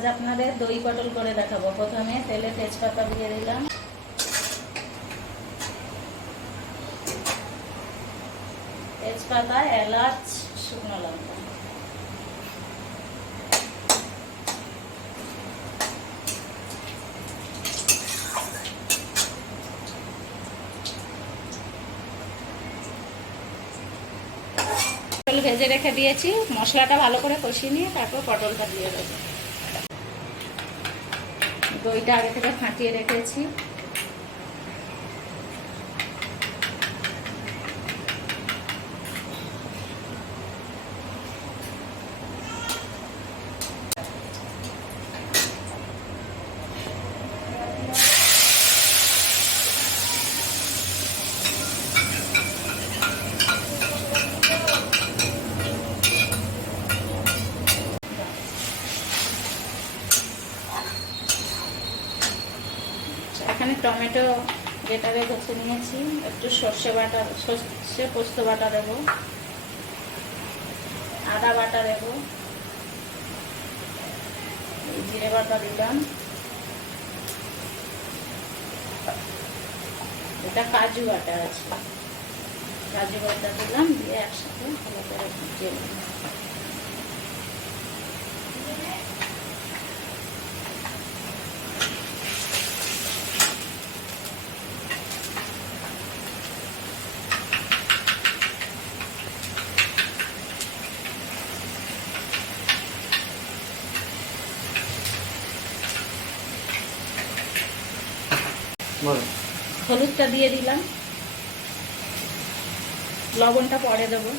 আজ আপনাদের দই পটল করে দেখাবো। প্রথমে তেলে তেজপাতা দিয়ে দিলাম। তেজপাতা, এলাচ, শুকনো লঙ্কা। ভেজে রেখে দিয়েছি। মশলাটা ভালো করে কষিয়ে নিয়ে তারপর পটলটা দিয়ে দেবো। দইটা আগে থেকে ফাটিয়ে রেখেছি। এখানে টমেটো যেটাকে ঘষে নিয়েছি, একটু সর্ষে বাটা, সর্ষে পোস্ত বাটা দেবো, আদা বাটা দেবো জিরে বাটা দিলাম। এটা কাজু বাটা আছে। কাজু বাটা দিলাম, দিয়ে একসাথে ভালো করে হলুদটা দিয়ে দিলাম। লবণটা পরে দেবো।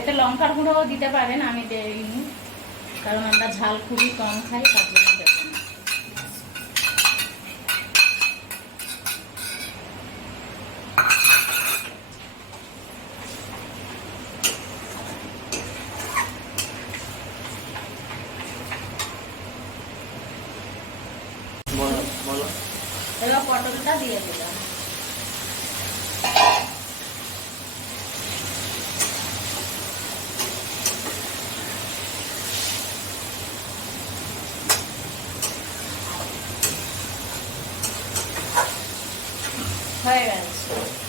এটা লঙ্কার গুঁড়োও দিতে পারেন, আমি দিইনি। কারণ আমরা ঝাল খুবই কম খাই, তার জন্য পটলটা দিয়ে দিলাম। হয়ে গেছে।